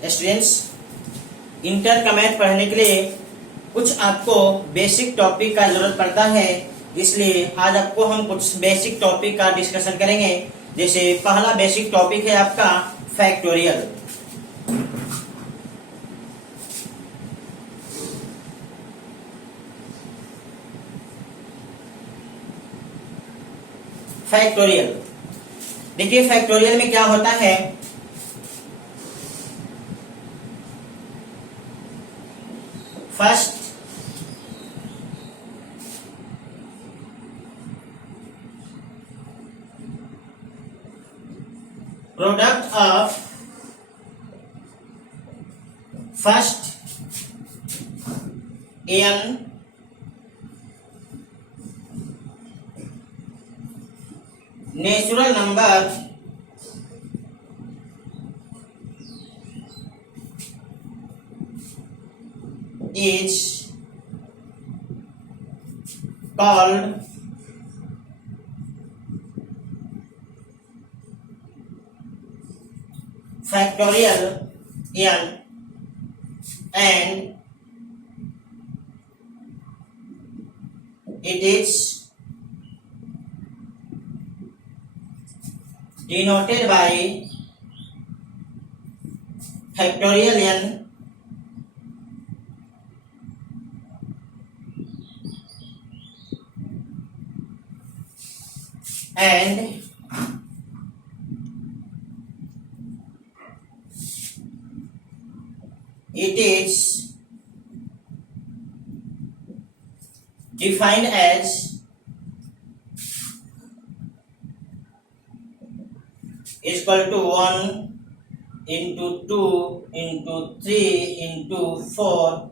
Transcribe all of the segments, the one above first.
Students, inter का math पढ़ने के लिए कुछ आपको बेसिक टॉपिक का जरूरत पड़ता है, इसलिए आज आपको हम कुछ बेसिक टॉपिक का डिस्कशन करेंगे। जैसे पहला बेसिक टॉपिक है आपका फैक्टोरियल। फैक्टोरियल देखिए, फैक्टोरियल में क्या होता है। First product of first n natural number is called factorial n, and it is denoted by factorial n and it is defined as is equal to 1 into 2 into 3 into 4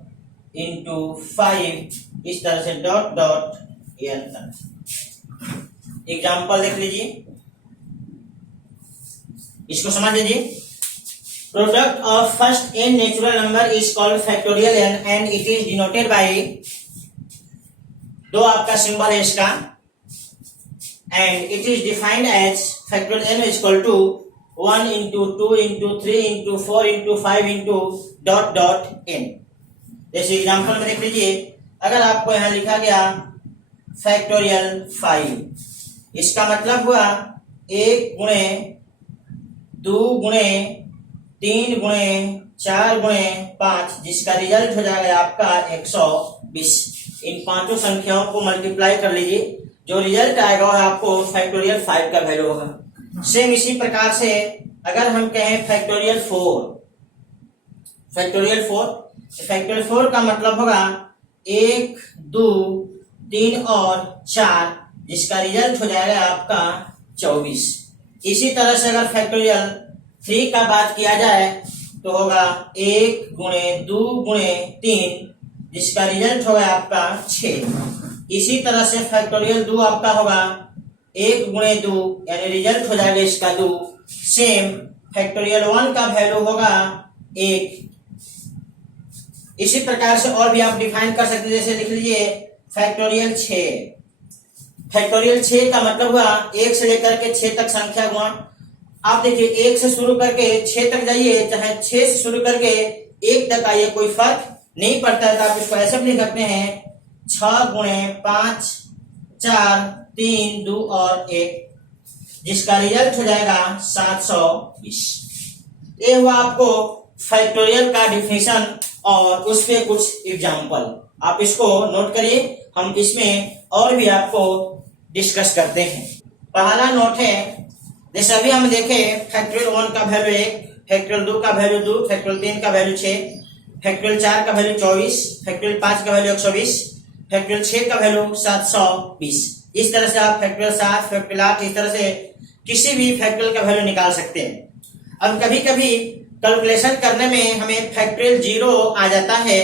into 5 इस तरह से dot dot n तक। Example देख लीजिए, इसको समझ लीजिए। Product of first n natural number is called factorial n and it is denoted by, दो आपका सिंबल है इसका, and it is defined as factorial n is equal to 1 into 2 into 3 into 4 into 5 into dot dot n। जैसे example में देख लीजिए, अगर आपको यहां लिखा गया फैक्टोरियल 5, इसका मतलब हुआ 1 गुणे 2 गुणे 3 गुणे 4 गुणे 5, जिसका रिजल्ट हो जाएगा आपका 120। इन पांचों संख्याओं को मल्टीप्लाई कर लीजिए, जो रिजल्ट आएगा वह आपको फैक्टोरियल 5 का वैल्यू होगा। सेम इसी प्रकार से अगर हम कहें फैक्टोरियल 4, फैक्टोरियल 4 का मतलब होगा 1 2 3 और 4, जिसका रिजल्ट हो जाएगा आपका 24। इसी तरह से अगर फैक्टोरियल 3 का बात किया जाए तो होगा 1 गुणे 2 गुणे 3, जिसका रिजल्ट होगा आपका 6। इसी तरह से फैक्टोरियल 2 आपका होगा 1 गुणे 2, यानी रिजल्ट हो जाएगा इसका 2। सेम फैक्टोरियल 1 का वैल्यू होगा 1। इसी प्रकार से और भी आप डिफाइन कर सकते हैं। जैसे लिख लीजिए फैक्टोरियल 6। फैक्टोरियल 6 का मतलब हुआ 1 से लेकर के 6 तक संख्या गुणा। आप देखिए 1 से शुरू करके 6 तक जाइए, चाहे 6 से शुरू करके 1 तक आइए, कोई फर्क नहीं पड़ता है। तो आप इसको ऐसे भी लिख सकते हैं 6 गुणे 5 4 3 2 और 1, जिसका रिजल्ट हो जाएगा 720। ये हुआ आपको फैक्टोरियल का डिफिनेशन और उसके कुछ एग्जाम्पल। आप इसको नोट करिए, हम इसमें और भी आपको डिस्कस करते हैं। पहला नोट है, जैसे अभी हम देखें फैक्टोरियल 1 का वैल्यू 1, फैक्टोरियल 2 का वैल्यू 2, फैक्टोरियल 3 का वैल्यू 6, फैक्टोरियल 4 का वैल्यू 24, फैक्टोरियल 5 का वैल्यू 120, फैक्टोरियल 6 का वैल्यू 720। इस तरह से आप फैक्टोरियल 7, फैक्टोरियल 8, इस तरह से किसी भी फैक्टोरियल का वैल्यू निकाल सकते हैं। अब कभी कभी कैलकुलेशन करने में हमें फैक्टोरियल 0 आ जाता है,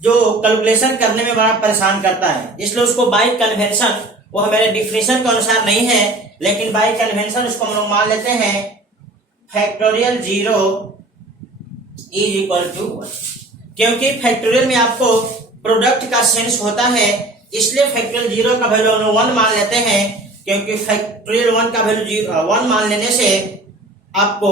जो कैलकुलेशन करने में बड़ा परेशान करता है, इसलिए उसको बाय कन्वेंशन, वो हमारे डिफिनेशन के अनुसार नहीं है, लेकिन बाय कन्वेंशन उसको हम लोग मान लेते हैं फैक्टोरियल 0 इज इक्वल टू 1। क्योंकि फैक्टोरियल में आपको प्रोडक्ट का सेंस होता है, इसलिए फैक्टोरियल 0 का वैल्यू हम 1 मान लेते हैं। क्योंकि फैक्टोरियल 1 का वैल्यू 1 मान लेने से आपको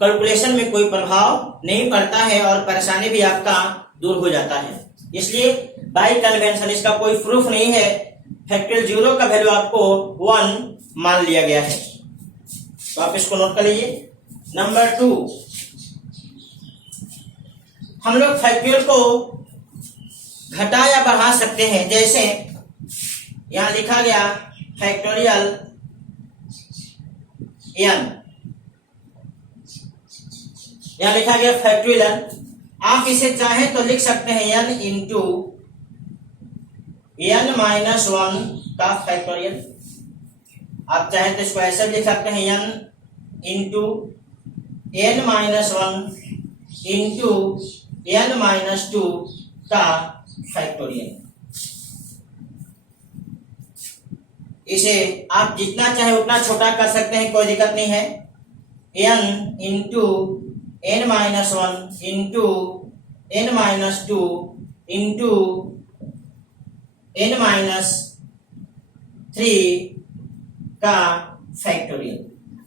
कैलकुलेशन में कोई प्रभाव नहीं पड़ता है और परेशानी भी आपका दूर हो जाता है। इसलिए बाय कन्वेंशन इसका कोई प्रूफ नहीं है, फैक्टोरियल 0 का वैल्यू आपको 1 मान लिया गया है। तो आप इसको नोट कर लीजिए। नंबर 2, हम लोग फैक्टोरियल को घटा या बढ़ा सकते हैं। जैसे यहां लिखा गया फैक्टोरियल n, यहां लिखा गया फैक्टोरियल, आप इसे चाहें तो लिख सकते हैं n इंटू n माइनस 1 का फैक्टोरियल। आप चाहें तो इसको ऐसे लिख सकते हैं n into n minus 1 into n minus 2 का फैक्टोरियल। इसे आप जितना चाहे उतना छोटा कर सकते हैं, कोई दिक्कत नहीं है। n into n minus 1 into n minus 2 into n minus 3 का फैक्टोरियल।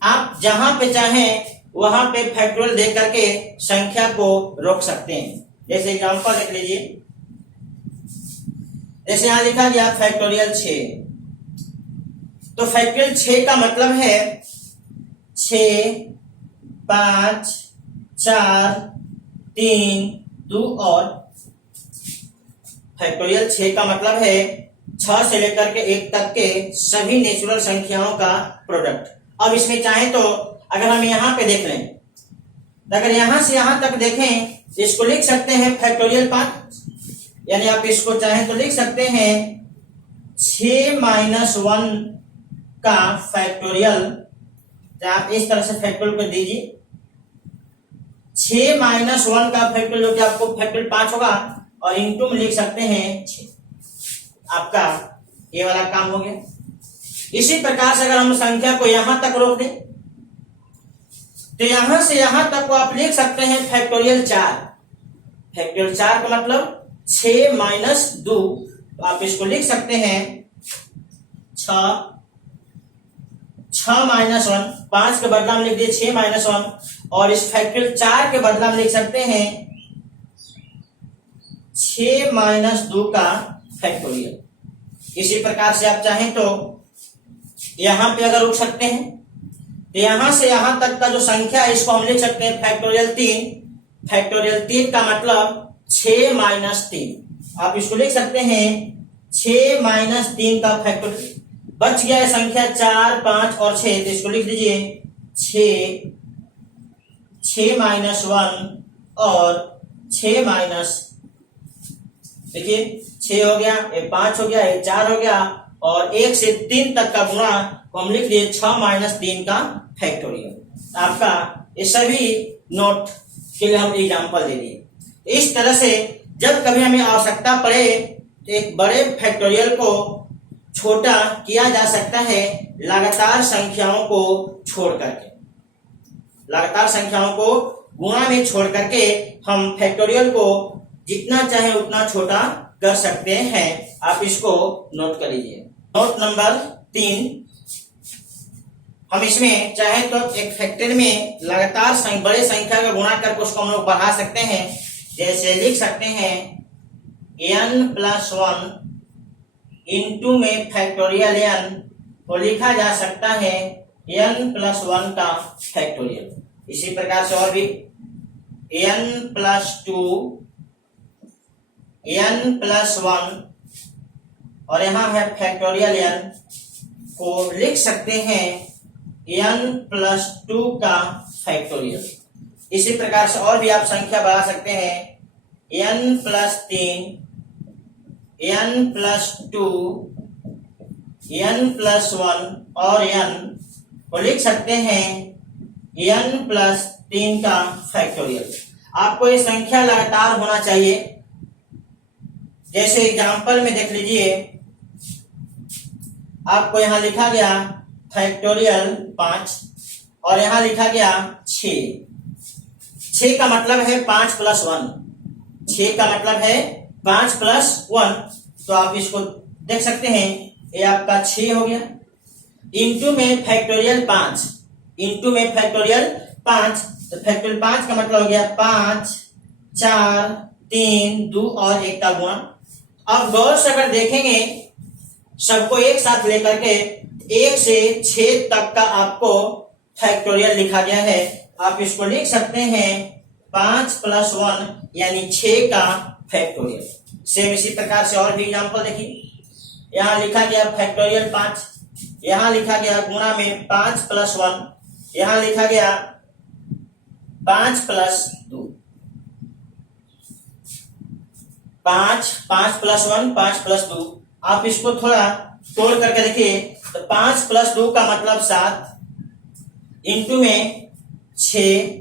आप जहां पे चाहें वहां पे फैक्टोरियल दे करके संख्या को रोक सकते हैं। जैसे एग्जांपल देख लीजिए, जैसे यहां लिखा गया फैक्टोरियल 6, तो फैक्टोरियल 6 का मतलब है 6, 5, 4, 3, 2 और फैक्टोरियल 6 का मतलब है 6 से लेकर के 1 तक के सभी नेचुरल संख्याओं का प्रोडक्ट। अब इसमें चाहे तो अगर हम यहां पे देख लें, तो अगर यहां से यहां तक देखें इसको लिख सकते हैं फैक्टोरियल 5, यानी आप इसको चाहें तो लिख सकते हैं 6 माइनस 1 का फैक्टोरियल। तो आप इस तरह से फैक्टोरियल कर दीजिए, 6 माइनस 1 का फैक्टोरियल जो कि आपको फैक्टोरियल 5 होगा, और इंटू में लिख सकते हैं 6। आपका ये वाला काम हो गया। इसी प्रकार से अगर हम संख्या को यहां तक रोक दें तो यहां से यहां तक को आप लिख सकते हैं फैक्टोरियल 4। फैक्टोरियल 4 का मतलब 6 माइनस 2, तो आप इसको लिख सकते हैं 6 माइनस 1, 5 के बदला में लिख दिए 6 माइनस 1, और इस फैक्टोरियल 4 के बदला में लिख सकते हैं 6 माइनस 2 का फैक्टोरियल। इसी प्रकार से आप चाहें तो यहां पे अगर रुक सकते हैं तो यहां से यहां तक का जो संख्या है इसको हम लिख सकते हैं फैक्टोरियल 3। फैक्टोरियल 3 का मतलब 6 माइनस 3, आप इसको लिख सकते हैं 6 माइनस 3 का फैक्टोरियल। बच गया है संख्या 4, 5 और 6, तो इसको लिख दीजिए 6 माइनस 1 और 6 माइनस, देखिए 6 हो गया, ये 5 हो गया, ये 4 हो गया, और 1 से 3 तक का गुणा हम लिख दिए 6 माइनस 3 का फैक्टोरियल। आपका ये सभी नोट के लिए हम एग्जाम्पल दे दिए। इस तरह से जब कभी हमें आवश्यकता पड़े तो एक बड़े फैक्टोरियल को छोटा किया जा सकता है लगातार संख्याओं को छोड़ करके। लगातार संख्याओं को गुणा में छोड़ करके हम फैक्टोरियल को जितना चाहे उतना छोटा कर सकते हैं। आप इसको नोट कर लीजिए। नोट नंबर 3, हम इसमें चाहे तो एक फैक्टोरियल में लगातार बड़े संख्या का गुणा करके उसको हम लोग बढ़ा सकते हैं। जैसे लिख सकते हैं n प्लस 1 इंटू में फैक्टोरियल n को लिखा जा सकता है n प्लस 1 का फैक्टोरियल। इसी प्रकार से और भी n प्लस 2, n प्लस 1, और यहां है फैक्टोरियल n को लिख सकते हैं n प्लस 2 का फैक्टोरियल। इसी प्रकार से और भी आप संख्या बढ़ा सकते हैं n plus 3, n plus 2, n plus 1 और n को लिख सकते हैं n प्लस 3 का फैक्टोरियल। आपको ये संख्या लगातार होना चाहिए। जैसे एग्जांपल में देख लीजिए, आपको यहां लिखा गया फैक्टोरियल 5 और यहां लिखा गया 6। 6 का मतलब है 5 प्लस 1। 6 का मतलब है 5 प्लस 1, तो आप इसको देख सकते हैं ये आपका 6 हो गया। इंटू में फैक्टोरियल 5, इंटू में फैक्टोरियल 5, तो फैक्टोरियल 5 का मतलब हो गया 5, 4, 3, 2 और 1 का गुणा। अब गौर से अगर देखेंगे सबको एक साथ लेकर के 1 से 6 तक का आपको फैक्टोरियल लिखा गया है। आप इसको लिख सकते हैं 5 + 1 यानी 6 का फैक्टोरियल। सेम इसी प्रकार से और भी एग्जांपल देखिए, यहाँ लिखा गया फैक्टोरियल 5, यहाँ लिखा गया गुणा में 5 + 1, यहाँ लिखा गया 5 + 2, 5 + 1 5 + 2। आप इसको थोड़ा तोड़ करके देखिए तो 5 + 2 का मतलब 7, इंटू में 6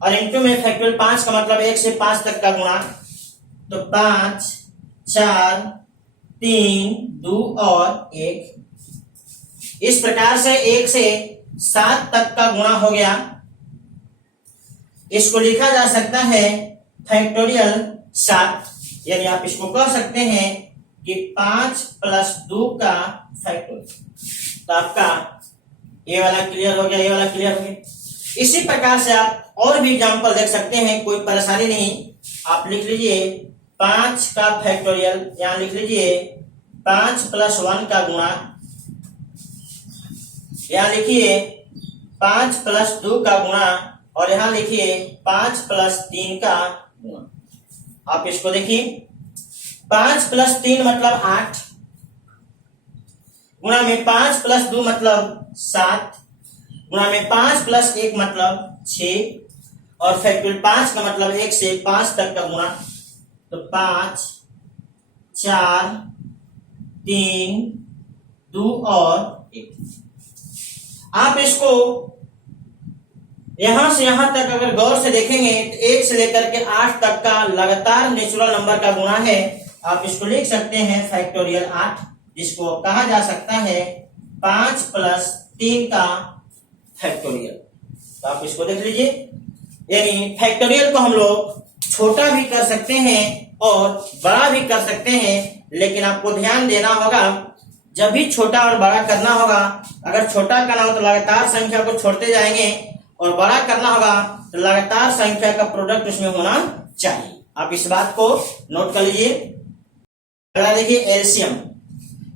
और इंटू में फैक्टोरियल 5 का मतलब 1 से 5 तक का गुणा, तो 5, 4, 3, 2 और 1। इस प्रकार से 1 से 7 तक का गुणा हो गया। इसको लिखा जा सकता है फैक्टोरियल 7, यानी आप इसको कह सकते हैं कि 5 + 2 का फैक्टोरियल। तो आपका ये वाला क्लियर हो गया, ये वाला क्लियर हो गया। इसी प्रकार से आप और भी एग्जांपल देख सकते हैं, कोई परेशानी नहीं। आप लिख लीजिए 5 का फैक्टोरियल, यहां लिख लीजिए 5 + 1 का गुणा, यहां लिखिए 5 + 2 का गुणा और यहां लिखिए 5 + 3 का गुणा। आप इसको देखिए 5 + 3 मतलब 8, गुणा में 5 + 2 मतलब 7, गुणा में 5 + 1 मतलब 6 और फैक्टोरियल 5 का मतलब 1 से 5 तक का गुणा, तो 5, 4, 3, 2 और 1। आप इसको यहां से यहां तक अगर गौर से देखेंगे तो 1 से लेकर के 8 तक का लगातार नेचुरल नंबर का गुणा है। आप इसको लिख सकते हैं फैक्टोरियल 8, जिसको कहा जा सकता है 5 + 3 का फैक्टोरियल। तो आप इसको देख लीजिए, यानी फैक्टोरियल को हम लोग छोटा भी कर सकते हैं और बड़ा भी कर सकते हैं, लेकिन आपको ध्यान देना होगा जब भी छोटा और बड़ा करना होगा, अगर छोटा करना हो तो लगातार संख्या को छोड़ते जाएंगे और बड़ा करना होगा तो लगातार संख्या का प्रोडक्ट उसमें होना चाहिए। आप इस बात को नोट कर लीजिए। अगला देखिए एलसीएम,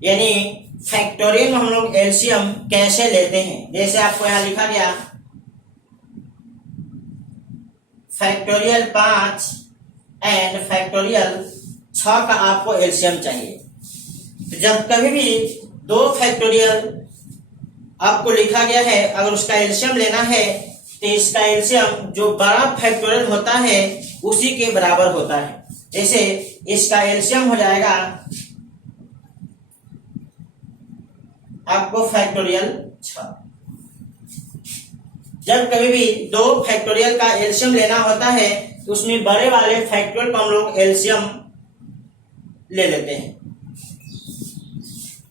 यानी फैक्टोरियल में हम लोग एलसीएम कैसे लेते हैं। जैसे आपको यहां लिखा गया फैक्टोरियल 5 एंड फैक्टोरियल 6 का आपको एलसीएम चाहिए। तो जब कभी भी 2 फैक्टोरियल आपको लिखा गया है, अगर उसका एलसीएम लेना है तो इसका एलसीएम जो बड़ा फैक्टोरियल होता है उसी के बराबर होता है। जैसे इसका एलसीएम हो जाएगा आपको फैक्टोरियल 6। जब कभी भी 2 फैक्टोरियल का एलसीएम लेना होता है तो उसमें बड़े वाले फैक्टोरियल को हम लोग एलसीएम ले लेते हैं।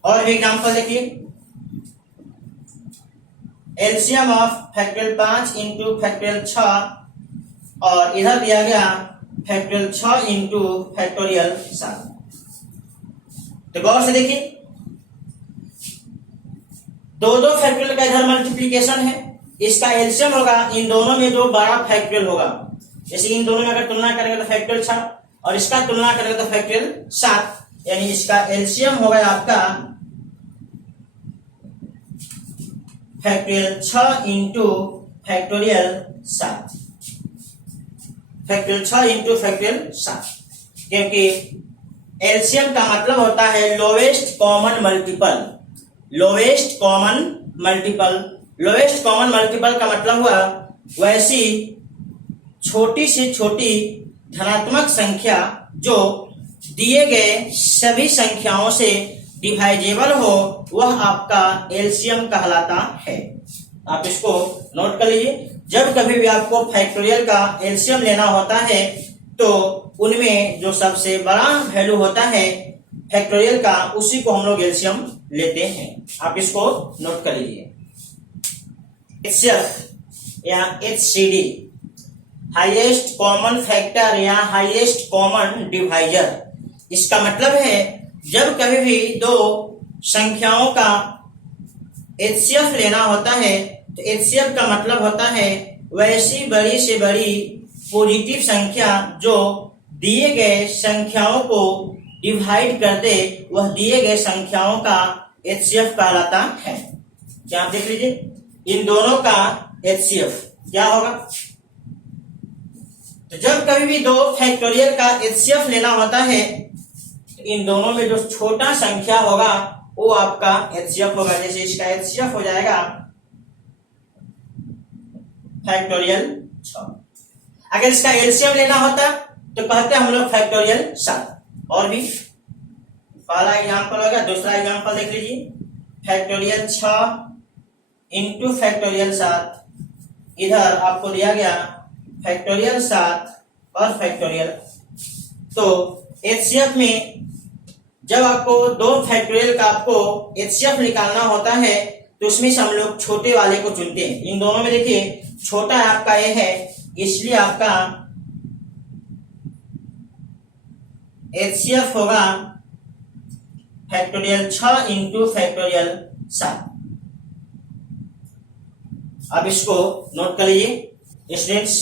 और भी एग्जांपल देखिए, LCM of factorial 5 into factorial 6 और इधर दिया गया फैक्टोरियल 6 इंटू फैक्टोरियल 7। तो गौर से देखिए, दो फैक्टोरियल का इधर मल्टीप्लीकेशन है, इसका एलसीएम होगा इन दोनों में जो बड़ा फैक्टोरियल होगा। जैसे इन दोनों में अगर तुलना करेंगे तो फैक्टोरियल 6 और इसका तुलना करेंगे तो फैक्टोरियल 7, यानी इसका एलसीएम होगा आपका factorial 6 into factorial 7, factorial 6 into factorial 7, क्योंकि एलसीएम का मतलब होता है lowest common multiple. Lowest common multiple, lowest common multiple का मतलब हुआ वैसी छोटी से छोटी धनात्मक संख्या जो दिए गए सभी संख्याओं से डिवाइजेबल हो, वह आपका एलसीएम कहलाता है। आप इसको नोट कर लीजिए। जब कभी भी आपको फैक्टोरियल का एलसीएम लेना होता है तो उनमें जो सबसे बड़ा वैल्यू होता है फैक्टोरियल का, उसी को हम लोग एलसीएम लेते हैं। आप इसको नोट कर लीजिए। एचसीएफ या एचसीडी, हाईएस्ट कॉमन फैक्टर या हाईएस्ट कॉमन डिवाइजर। इसका मतलब है जब कभी भी 2 संख्याओं का एचसीएफ लेना होता है तो HCF का मतलब होता है वैसी बड़ी से बड़ी पॉजिटिव संख्या जो दिए गए संख्याओं को डिवाइड कर दे, वह दिए गए संख्याओं का HCF कहलाता है। क्या आप देख लीजिए, इन दोनों का HCF क्या होगा। तो जब कभी भी दो फैक्टोरियल का HCF लेना होता है, तो इन दोनों में जो छोटा संख्या होगा वो आपका HCF होगा। जैसे इसका HCF हो जाएगा फैक्टोरियल 6। अगर इसका LCM लेना होता तो कहते हम लोग फैक्टोरियल 7। और भी पहला एग्जांपल होगा, दूसरा एग्जांपल देख लीजिए, फैक्टोरियल 6 इंटू फैक्टोरियल 7। इधर आपको दिया गया फैक्टोरियल 7 और फैक्टोरियल। तो HCF में जब आपको दो फैक्टोरियल का आपको HCF निकालना होता है तो उसमें से हम लोग छोटे वाले को चुनते हैं। इन दोनों में देखिए छोटा आपका A है, इसलिए आपका HCF होगा फैक्टोरियल 6 इंटू फैक्टोरियल 7। अब इसको नोट कर लीजिए स्टूडेंट्स,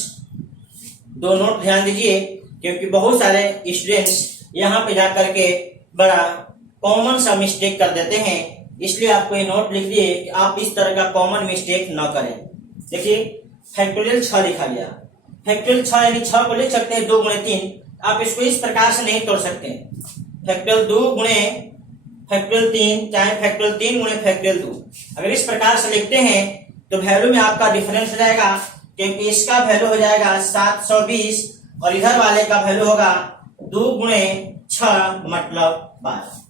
दो नोट ध्यान दीजिए, क्योंकि बहुत सारे स्टूडेंट्स यहाँ पे जाकर के बड़ा कॉमन सा मिस्टेक कर देते हैं, इसलिए आपको ये नोट लिख दिए कि आप इस तरह का कॉमन मिस्टेक न करें। देखिए फैक्टोरियल 6 लिखा गया, फैक्टोरियल 6 यानी 6 को लिख सकते हैं 2 गुणे 3। आप इसको इस प्रकार से नहीं तोड़ सकते, फैक्टोरियल 2 गुणे फैक्टोरियल 3 चाहे फैक्टोरियल 3 गुणे फैक्टोरियल 2। अगर इस प्रकार से लिखते हैं तो वैल्यू में आपका डिफरेंस हो जाएगा, क्योंकि इसका वैल्यू हो जाएगा 720 और इधर वाले का वैल्यू होगा 2 गुणे 6 मतलब 12।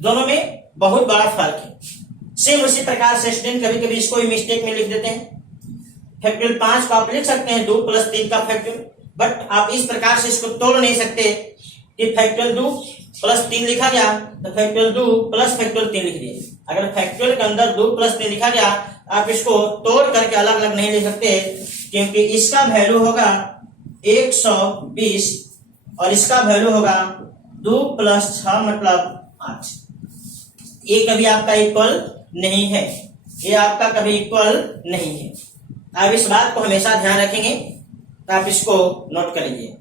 दोनों में बहुत बड़ा फर्क है। सेम उसी प्रकार से स्टूडेंट कभी कभी इसको मिस्टेक में लिख देते हैं। फैक्टोरियल 5 को आप लिख सकते हैं 2 प्लस 3 का फैक्टोरियल, बट आप इस प्रकार से इसको तोड़ नहीं सकते कि फैक्टोरियल 2 प्लस 3 लिखा गया तो फैक्टोरियल 2 प्लस फैक्टोरियल 3 लिख दिए। अगर फैक्टोरियल के अंदर 2 प्लस 3 लिखा गया, आप इसको तोड़ करके अलग अलग नहीं लिख सकते, क्योंकि इसका वैल्यू होगा 120 और इसका वैल्यू होगा 2 प्लस 6 मतलब 8। ये कभी आपका इक्वल नहीं है, ये आपका कभी इक्वल नहीं है। आप इस बात को हमेशा ध्यान रखेंगे, तो आप इसको नोट कर लीजिए।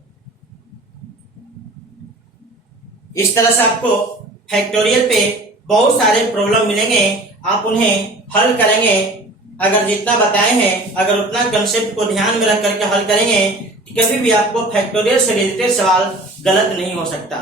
इस तरह से आपको फैक्टोरियल पे बहुत सारे प्रॉब्लम मिलेंगे, आप उन्हें हल करेंगे। अगर जितना बताए हैं, अगर उतना कंसेप्ट को ध्यान में रख करके हल करेंगे, कभी भी आपको फैक्टोरियल से रिलेटेड सवाल गलत नहीं हो सकता।